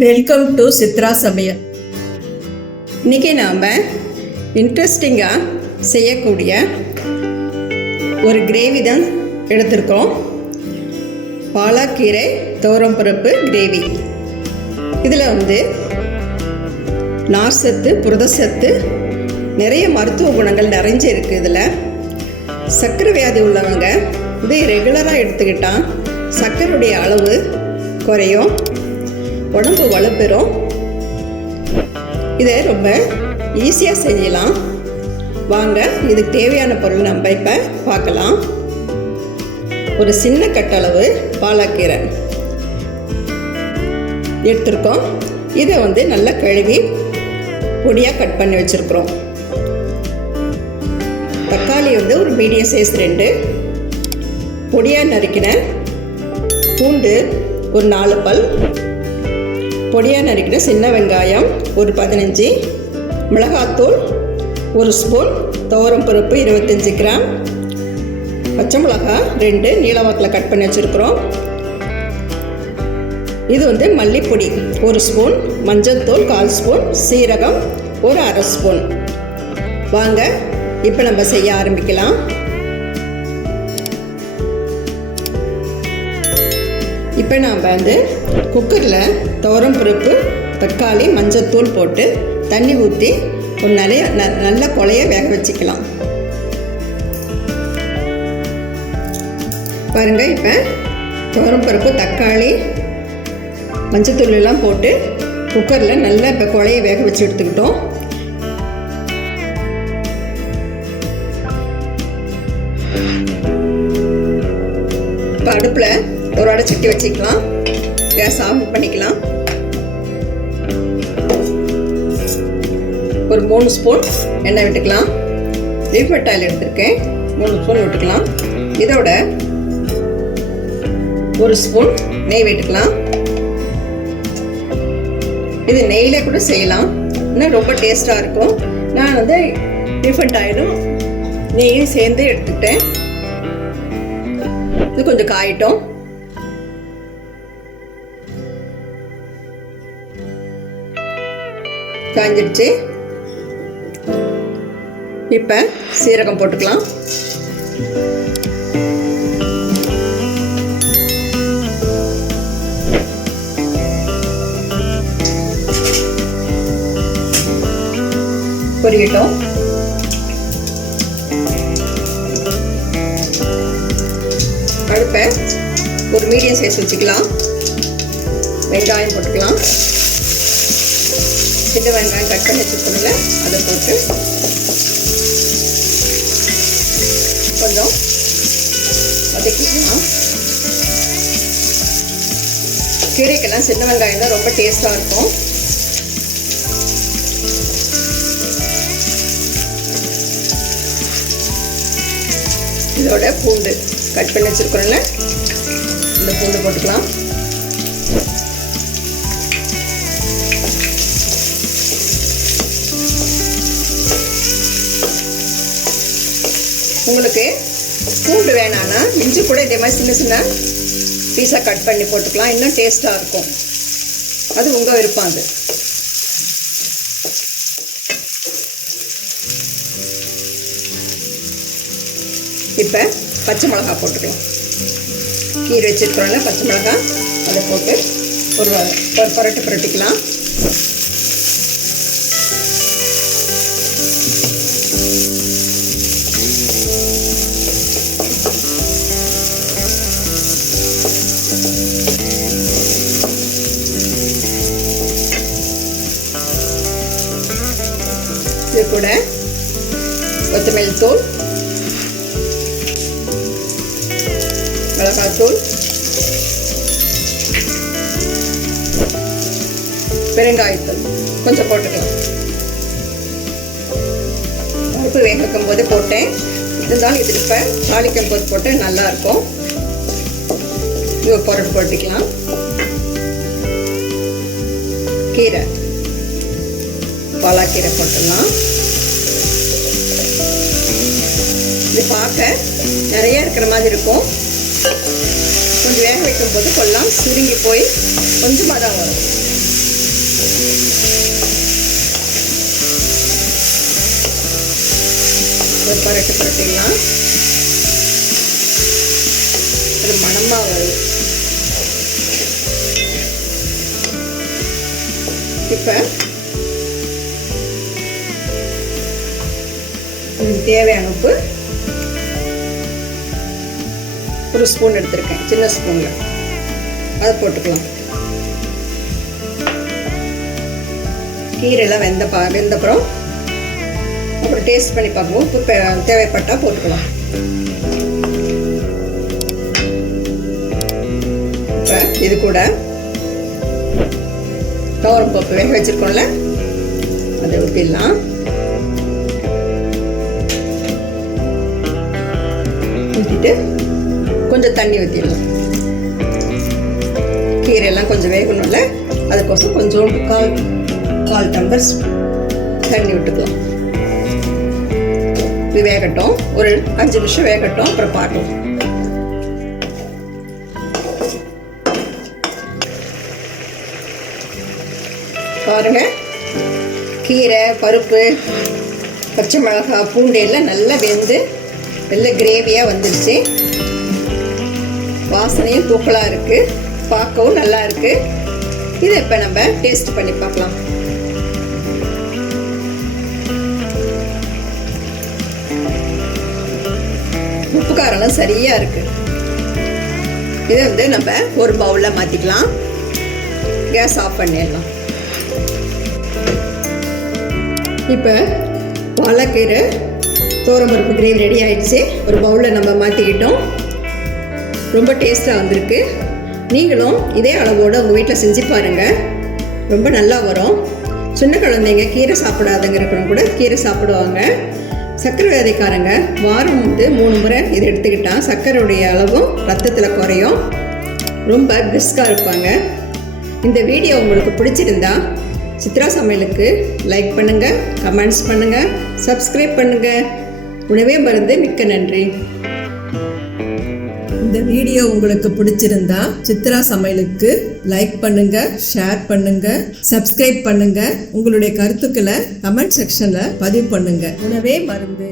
Welcome to Chitra சமையல். இன்றைக்கி நாம் இன்ட்ரெஸ்டிங்காக செய்யக்கூடிய ஒரு கிரேவி தான் எடுத்திருக்கோம். பாலக்கீரை துவரம்பருப்பு கிரேவி. இதில் நார்சத்து, புரதச்சத்து, நிறைய மருத்துவ குணங்கள் நிறைஞ்சு இருக்குது. இதில் சர்க்கரை வியாதி உள்ளவங்க இதை ரெகுலராக எடுத்துக்கிட்டால் சர்க்கரையுடைய அளவு குறையும், உடம்பு வலுப்பெறும். இதை ரொம்ப ஈஸியாக செய்யலாம். வாங்க, இதுக்கு தேவையான பொருள் நம்ம இப்போ பார்க்கலாம். ஒரு சின்ன கட்டளவு பாலக்கீரை எடுத்துருக்கோம். இதை நல்லா கழுவி பொடியாக கட் பண்ணி வச்சுருக்குறோம். தக்காளி ஒரு மீடியம் சைஸ் 2, பொடியாக நறுக்கின பூண்டு ஒரு 4 பல், பொடியாக நறுக்கின சின்ன வெங்காயம் ஒரு 15, மிளகாத்தூள் 1 ஸ்பூன், துவரம்பருப்பு 25 கிராம், பச்சை மிளகாய் 2 நீளவாக்கில் கட் பண்ணி வச்சுருக்குறோம். இது மல்லிப்பொடி 1 ஸ்பூன், மஞ்சள் தூள் 1/4 ஸ்பூன், சீரகம் ஒரு 1/2 ஸ்பூன். வாங்க இப்போ நம்ம செய்ய ஆரம்பிக்கலாம். இப்போ நாம் குக்கரில் துவரம்பருப்பு, தக்காளி, மஞ்சத்தூள் போட்டு தண்ணி ஊற்றி ஒரு நல்ல குழைய வேக வச்சுக்கலாம். பாருங்கள், இப்போ துவரம்பருப்பு, தக்காளி, மஞ்சத்தூள் எல்லாம் போட்டு குக்கரில் நல்லா இப்போ குழைய வேக வச்சு எடுத்துக்கிட்டோம். இப்போ அடுப்பில் ஒரு அடைச்சட்டி வச்சுக்கலாம். கேஸ் ஆஃப் பண்ணிக்கலாம். ஒரு 3 ஸ்பூன் எண்ணெய் விட்டுக்கலாம். ரீஃபைண்ட் ஆயில் எடுத்துருக்கேன், 3 ஸ்பூன் விட்டுக்கலாம். இதோட 1 ஸ்பூன் நெய் விட்டுக்கலாம். இது நெய்யில் கூட செய்யலாம், இன்னும் ரொம்ப டேஸ்ட்டாக இருக்கும். நான் ரீஃபைண்ட் ஆயிலும் நெய்யும் சேர்ந்து எடுத்துக்கிட்டேன். இது கொஞ்சம் காயிட்டும். காய்ஞ்சிடுச்சு. இப்போ சீரகம் போட்டுக்கலாம். பொரியட்டும். அடுப்பை ஒரு மீடியம் சைஸ் வச்சுக்கலாம். வெங்காயம் போட்டுக்கலாம். சின்ன வெங்காயம் கட் பண்ணி வச்சுருக்கோம்ல, அதை போட்டு கொஞ்சம் வதக்கிக்கலாம். கீரைக்கெல்லாம் சின்ன வெங்காயம் தான் ரொம்ப டேஸ்ட்டாக இருக்கும். இதோட பூண்டு கட் பண்ணி வச்சுருக்கோம்ல, இந்த பூண்டு போட்டுக்கலாம். உங்களுக்கு பூண்டு வேணான்னா இஞ்சி கூட இதே மாதிரி சின்ன சின்ன பீஸாக கட் பண்ணி போட்டுக்கலாம், இன்னும் டேஸ்ட்டாக இருக்கும். அது உங்கள் விருப்பம். அது இப்போ பச்சை மிளகாய் போட்டுக்கலாம். கீரை வச்சுருக்கிறோம்ல பச்சை மிளகாய், அதை போட்டு ஒரு புரட்டிக்கலாம். இது கூட கொத்தமல்லி தூள், மிளகாத்தூள், பெருங்காயத்தூள் கொஞ்சம் போட்டுக்கலாம். பருப்பு வேக வைக்கும் போது போட்டேன், இருந்தாலும் இது இப்போ தாளிக்கும் போது போட்டு நல்லாயிருக்கும். இது புரட்டு போட்டுக்கலாம். கீரை, பாலக்கீரை போட்டுடலாம். இது பார்க்க நிறைய இருக்கிற மாதிரி இருக்கும். கொஞ்சம் வேக வைக்கும்போது கொல்லாம் சுருங்கி போய் கொஞ்சமாக தான் வரும். புரட்டிக்கலாம். ஒரு மணமாக வரும். இப்போ தேவையான உப்பு ஒரு ஸ்பூன் எடுத்திருக்கேன், சின்ன ஸ்பூனில் அதை போட்டுக்கலாம். கீரைலாம் வெந்தப்புறம் அப்புறம் டேஸ்ட் பண்ணி பார்ப்போம். உப்பு தேவைப்பட்டால் போட்டுக்கலாம். இப்போ இது கூட துவரம் பருப்பு வேக வச்சுருக்கோம்ல, அதை ஊற்றிடலாம். ஊற்றிட்டு கொஞ்சம் தண்ணி ஊற்றிடலாம். கீரையெல்லாம் கொஞ்சம் வேகணும்ல, அதுக்கோசம் கொஞ்சம் கால் டம்ளர் தண்ணி விட்டுக்கலாம். இது வேகட்டும், ஒரு 5 நிமிஷம் வேகட்டும், அப்புறம் பார்க்கலாம். பாருங்க, கீரை, பருப்பு, பச்சை மிளகாய், பூண்டு எல்லாம் நல்லா வெந்து நல்ல கிரேவியாக வந்துடுச்சு. வாசனையும் தூக்கலாக இருக்குது, பார்க்கவும் நல்லா இருக்குது. இதை இப்போ நம்ம டேஸ்ட் பண்ணி பார்க்கலாம். உப்பு காரம்லாம் சரியாக இருக்குது. இதை நம்ம ஒரு பவுலில் மாற்றிக்கலாம். கேஸ் ஆஃப் பண்ணிடலாம். இப்போ பாலக்கீரை துவரம்பருப்பு கிரேவி ரெடி ஆகிடுச்சு. ஒரு பவுலில் நம்ம மாற்றிக்கிட்டோம். ரொம்ப டேஸ்ட்டாக வந்திருக்கு. நீங்களும் இதே அளவோடு உங்கள் வீட்டில் செஞ்சு பாருங்கள், ரொம்ப நல்லா வரும். சின்ன குழந்தைங்க கீரை சாப்பிடாதங்கிறவங்க கூட கீரை சாப்பிடுவாங்க. சர்க்கரை வியாதிக்காரங்க வாரம் 3 முறை இது எடுத்துக்கிட்டால் சர்க்கரையுடைய அளவும் ரத்தத்தில் குறையும், ரொம்ப பிரிஸ்காக இருப்பாங்க. இந்த வீடியோ உங்களுக்கு பிடிச்சிருந்தா சித்ரா சமையலுக்கு லைக் பண்ணுங்கள், கமெண்ட்ஸ் பண்ணுங்கள், சப்ஸ்கிரைப் பண்ணுங்கள். உணவே மருந்து. மிக்க நன்றி. இந்த வீடியோ உங்களுக்கு பிடிச்சிருந்தா சித்ரா சமையலுக்கு லைக் பண்ணுங்க, ஷேர் பண்ணுங்க, சப்ஸ்கிரைப் பண்ணுங்க. உங்களுடைய கருத்துக்களை கமெண்ட் செக்ஷன்ல பதிவு பண்ணுங்க. உணவே மருந்து.